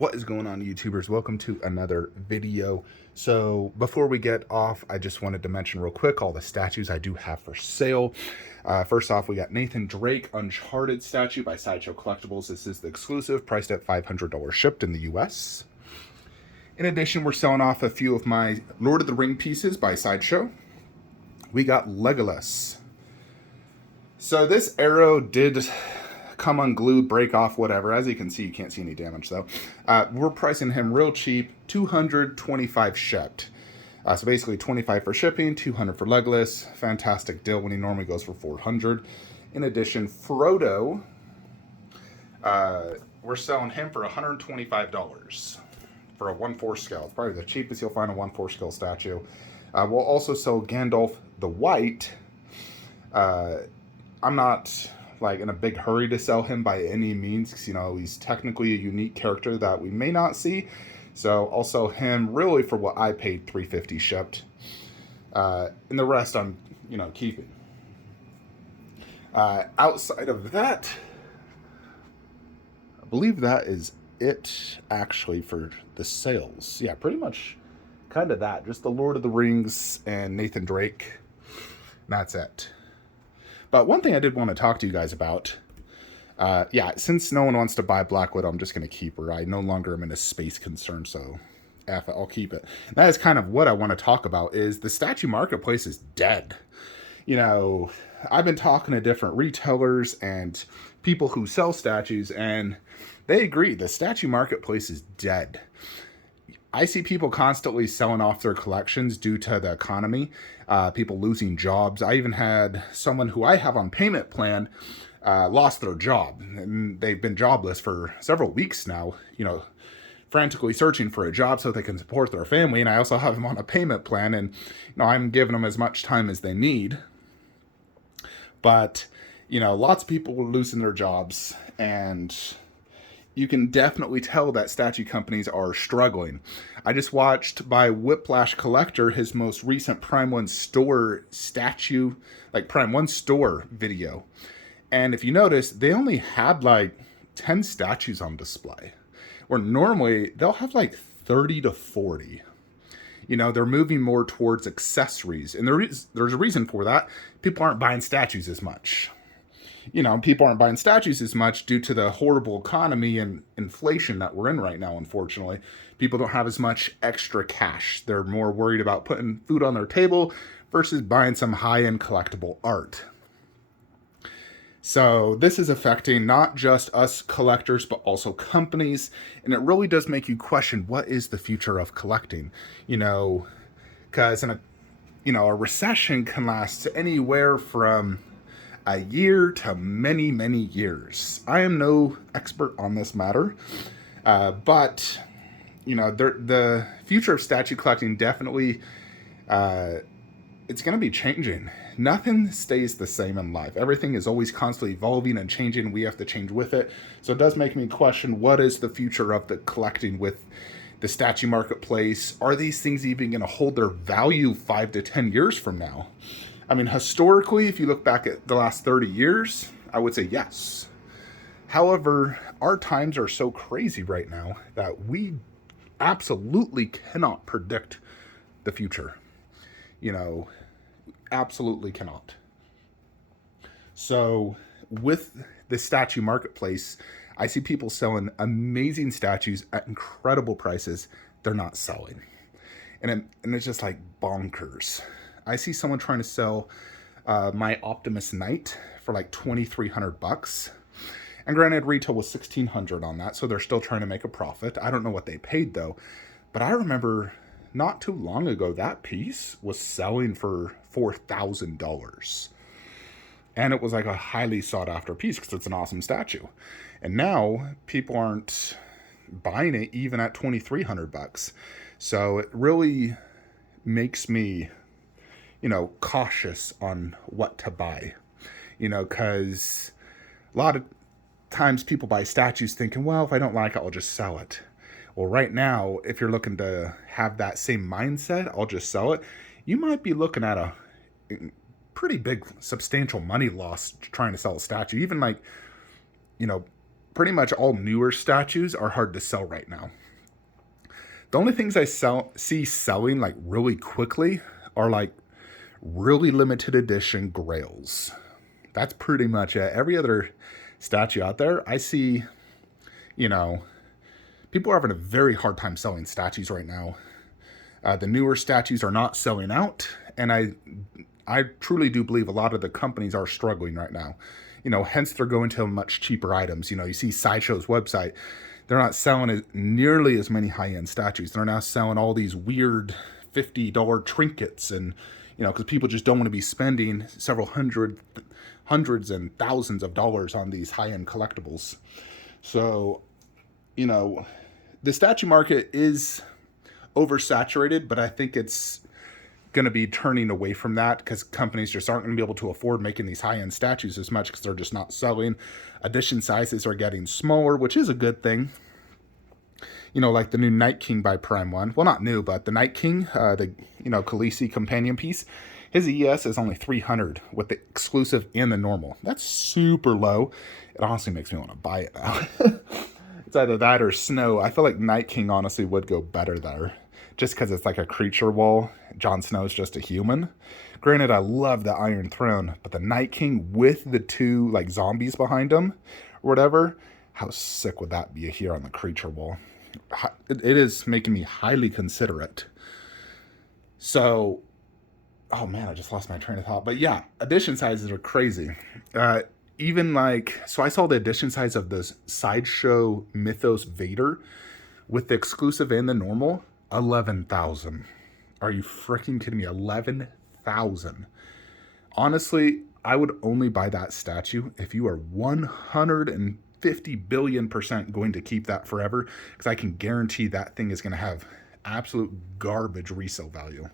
What is going on, YouTubers? Welcome to another video. So before we get off, I just wanted to mention real quick all the statues I do have for sale. First off, we got Nathan Drake Uncharted statue by Sideshow Collectibles. This is the exclusive, priced at $500 shipped in the US. In addition, we're selling off a few of my Lord of the Ring pieces by Sideshow. We got Legolas. So this arrow did come unglued, break off, whatever. As you can see, you can't see any damage though. We're pricing him real cheap, $225 shipped. So basically 25 for shipping, 200 for Legolas. Fantastic deal when he normally goes for 400. In addition, Frodo, we're selling him for $125 for a 1/4 scale. It's probably the cheapest you'll find a 1/4 scale statue. We'll also sell Gandalf the White. I'm not like in a big hurry to sell him by any means, because, you know, he's technically a unique character that we may not see. So I'll sell him really for what I paid, $350 shipped. And the rest I'm, keeping. Outside of that, I believe that is it actually for the sales. Yeah, pretty much kind of that. Just the Lord of the Rings and Nathan Drake. And that's it. But one thing I did want to talk to you guys about, since no one wants to buy Black Widow, I'm just going to keep her. I no longer am in a space concern, so I'll keep it. That is kind of what I want to talk about, is the statue marketplace is dead. I've been talking to different retailers and people who sell statues, and they agree the statue marketplace is dead. I see people constantly selling off their collections due to the economy, people losing jobs. I even had someone who I have on payment plan lost their job, and they've been jobless for several weeks now, frantically searching for a job so they can support their family. And I also have them on a payment plan, and I'm giving them as much time as they need. But, lots of people are losing their jobs, and you can definitely tell that statue companies are struggling. I just watched by Whiplash Collector his most recent Prime 1 store statue, like Prime 1 store video. And if you notice, they only had like 10 statues on display, where normally they'll have like 30 to 40. They're moving more towards accessories. And there's a reason for that. People aren't buying statues as much. People aren't buying statues as much due to the horrible economy and inflation that we're in right now, unfortunately. People don't have as much extra cash. They're more worried about putting food on their table versus buying some high-end collectible art. So this is affecting not just us collectors, but also companies. And it really does make you question, what is the future of collecting? Because a recession can last anywhere from a year to many, many years. I am no expert on this matter, but the future of statue collecting definitely, it's going to be changing. Nothing stays the same in life. Everything is always constantly evolving and changing. We have to change with it. So it does make me question, what is the future of the collecting with the statue marketplace? Are these things even going to hold their value 5 to 10 years from now? I mean, historically, if you look back at the last 30 years, I would say yes. However, our times are so crazy right now that we absolutely cannot predict the future. Absolutely cannot. So with the statue marketplace, I see people selling amazing statues at incredible prices they're not selling. And it's just like bonkers. I see someone trying to sell my Optimus Knight for like $2,300. And granted, retail was $1,600 on that, so they're still trying to make a profit. I don't know what they paid though. But I remember not too long ago, that piece was selling for $4,000. And it was like a highly sought after piece because it's an awesome statue. And now people aren't buying it even at $2,300. So it really makes me cautious on what to buy, because a lot of times people buy statues thinking, well, if I don't like it, I'll just sell it. Well, right now, if you're looking to have that same mindset, I'll just sell it, you might be looking at a pretty big, substantial money loss trying to sell a statue. Even like, pretty much all newer statues are hard to sell right now. The only things I see selling like really quickly are like really limited edition grails. That's pretty much it. Every other statue out there, I see, you know, people are having a very hard time selling statues right now. The newer statues are not selling out, and I truly do believe a lot of the companies are struggling right now. Hence they're going to much cheaper items. You see Sideshow's website, they're not selling nearly as many high-end statues. They're now selling all these weird $50 trinkets, and because people just don't want to be spending several hundreds and thousands of dollars on these high-end collectibles. So, the statue market is oversaturated, but I think it's going to be turning away from that because companies just aren't going to be able to afford making these high-end statues as much because they're just not selling. Edition sizes are getting smaller, which is a good thing. Like the new Night King by Prime One. Well, not new, but the Night King, the Khaleesi companion piece, his ES is only 300 with the exclusive and the normal. That's super low. It honestly makes me want to buy it now. It's either that or Snow. I feel like Night King honestly would go better there, just because it's like a creature wall. Jon Snow's just a human. Granted, I love the Iron Throne, but the Night King with the two like zombies behind him or whatever, how sick would that be here on the creature wall? It is making me highly consider it. So, oh man, I just lost my train of thought. But yeah, edition sizes are crazy. Even like, so I saw the edition size of this Sideshow Mythos Vader with the exclusive and the normal, 11,000. Are you freaking kidding me? 11,000. Honestly, I would only buy that statue if you are 150 billion% going to keep that forever, because I can guarantee that thing is going to have absolute garbage resale value.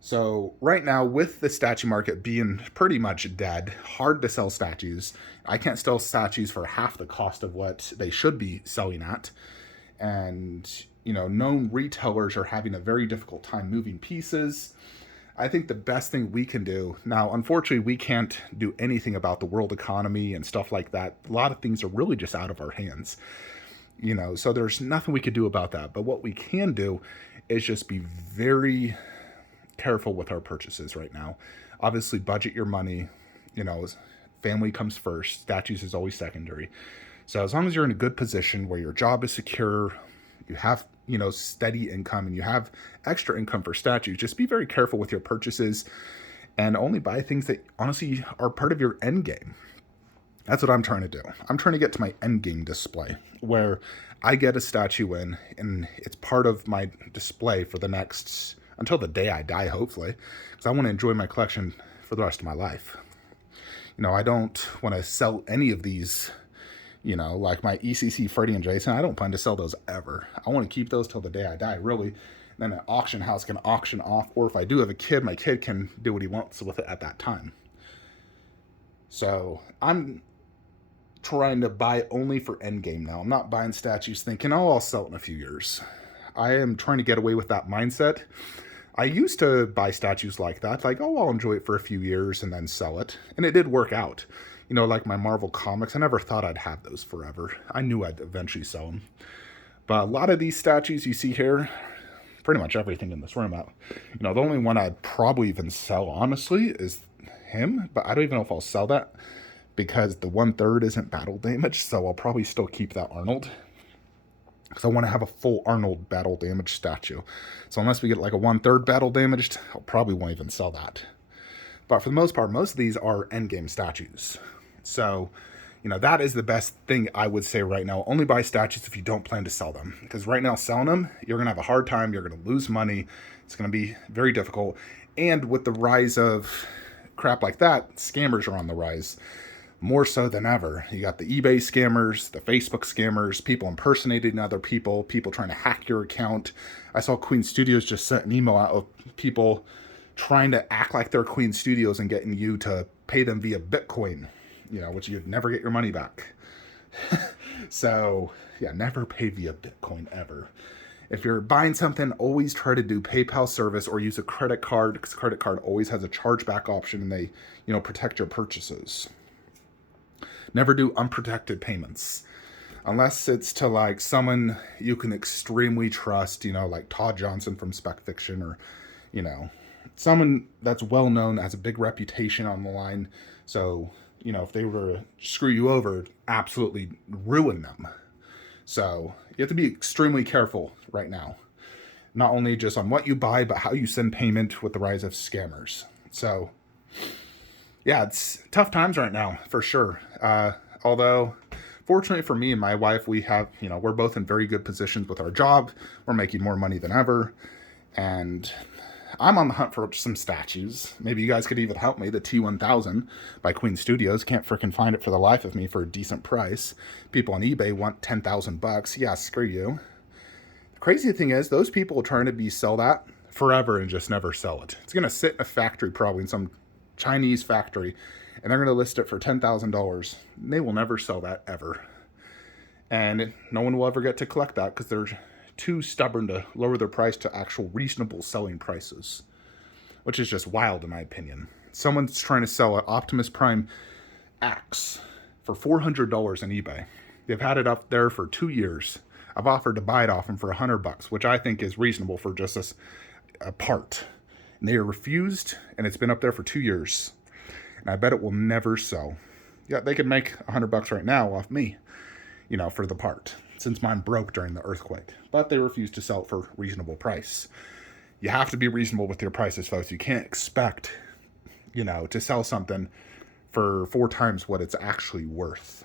So right now, with the statue market being pretty much dead, hard to sell statues. I can't sell statues for half the cost of what they should be selling at. And, known retailers are having a very difficult time moving pieces. I think the best thing we can do, now, unfortunately, we can't do anything about the world economy and stuff like that. A lot of things are really just out of our hands, so there's nothing we could do about that. But what we can do is just be very careful with our purchases right now. Obviously, budget your money. Family comes first. Statues is always secondary. So as long as you're in a good position where your job is secure, you have, steady income, and you have extra income for statues, just be very careful with your purchases and only buy things that honestly are part of your end game. That's what I'm trying to do. I'm trying to get to my end game display where I get a statue in and it's part of my display for the next, until the day I die, hopefully, because I want to enjoy my collection for the rest of my life. I don't want to sell any of these, like my ECC Freddy and Jason. I don't plan to sell those ever. I want to keep those till the day I die, really. Then an auction house can auction off, or if I do have a kid, my kid can do what he wants with it at that time. So I'm trying to buy only for endgame now. I'm not buying statues thinking, oh, I'll sell it in a few years. I am trying to get away with that mindset. I used to buy statues like that, like, oh, I'll enjoy it for a few years and then sell it. And it did work out. Like my Marvel comics, I never thought I'd have those forever. I knew I'd eventually sell them. But a lot of these statues you see here, pretty much everything in this room out. The only one I'd probably even sell, honestly, is him. But I don't even know if I'll sell that because the 1/3 isn't battle damage. So I'll probably still keep that Arnold, because I want to have a full Arnold battle damage statue. So unless we get like a 1/3 battle damaged, I probably won't even sell that. But for the most part, most of these are endgame statues. So, that is the best thing I would say right now. Only buy statues if you don't plan to sell them. Because right now, selling them, you're going to have a hard time. You're going to lose money. It's going to be very difficult. And with the rise of crap like that, scammers are on the rise. More so than ever. You got the eBay scammers, the Facebook scammers, people impersonating other people, people trying to hack your account. I saw Queen Studios just sent an email out of people trying to act like they're Queen Studios and getting you to pay them via Bitcoin, which you'd never get your money back. So, yeah, never pay via Bitcoin ever. If you're buying something, always try to do PayPal service or use a credit card, because credit card always has a chargeback option and they, protect your purchases. Never do unprotected payments. Unless it's to like someone you can extremely trust, like Todd Johnson from Spec Fiction, or, someone that's well known, has a big reputation on the line. So, if they were to screw you over, absolutely ruin them. So you have to be extremely careful right now. Not only just on what you buy, but how you send payment with the rise of scammers. So yeah, it's tough times right now for sure. Although fortunately for me and my wife, we have, we're both in very good positions with our job. We're making more money than ever. And I'm on the hunt for some statues. Maybe you guys could even help me. The T1000 by Queen Studios. Can't freaking find it for the life of me for a decent price. People on eBay want $10,000. Yeah, screw you. The crazy thing is, those people are trying to sell that forever and just never sell it. It's going to sit in a factory, probably in some Chinese factory, and they're going to list it for $10,000. They will never sell that ever. And no one will ever get to collect that because they're too stubborn to lower their price to actual reasonable selling prices, which is just wild in my opinion. Someone's trying to sell an Optimus Prime X for $400 on eBay. They've had it up there for 2 years. I've offered to buy it off them for $100, which I think is reasonable for just a part. And they are refused, and it's been up there for 2 years. And I bet it will never sell. Yeah, they could make $100 right now off me, for the part, since mine broke during the earthquake. But they refuse to sell it for a reasonable price. You have to be reasonable with your prices, folks. You can't expect, to sell something for 4 times what it's actually worth.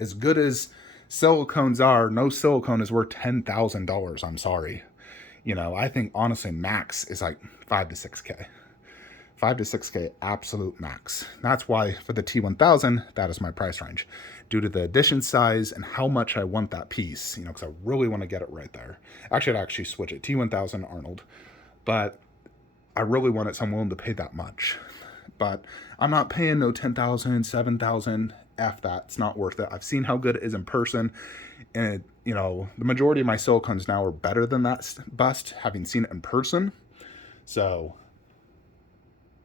As good as silicones are, no silicone is worth $10,000. I'm sorry. I think honestly max is like 5 to 6K. 5 to 6K absolute max. That's why for the T1000, that is my price range. Due to the edition size and how much I want that piece, because I really want to get it right there. Actually, I'd actually switch it. T1000 Arnold. But I really want it, so I'm willing to pay that much. But I'm not paying no 10,000, 7,000. F that. It's not worth it. I've seen how good it is in person. And, the majority of my silicones now are better than that bust, having seen it in person. So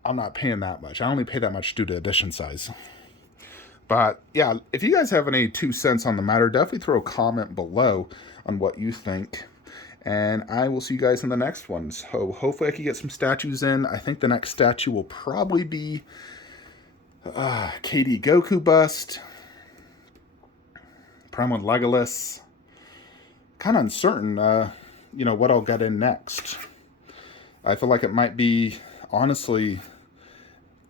I'm not paying that much. I only pay that much due to edition size. But yeah, if you guys have any 2 cents on the matter, definitely throw a comment below on what you think. And I will see you guys in the next one. So hopefully I can get some statues in. I think the next statue will probably be KD Goku bust. Prime one Legolas. Kind of uncertain, what I'll get in next. I feel like it might be, honestly,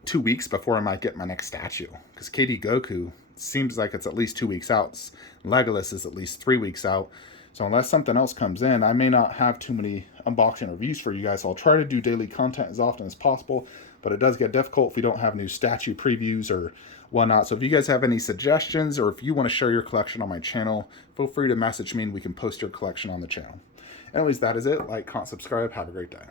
2 weeks before I might get my next statue. Because KD Goku seems like it's at least 2 weeks out. Legolas is at least 3 weeks out. So unless something else comes in, I may not have too many unboxing reviews for you guys. So I'll try to do daily content as often as possible. But it does get difficult if we don't have new statue previews or whatnot. So if you guys have any suggestions or if you want to share your collection on my channel, feel free to message me and we can post your collection on the channel. Anyways, that is it. Like, comment, subscribe. Have a great day.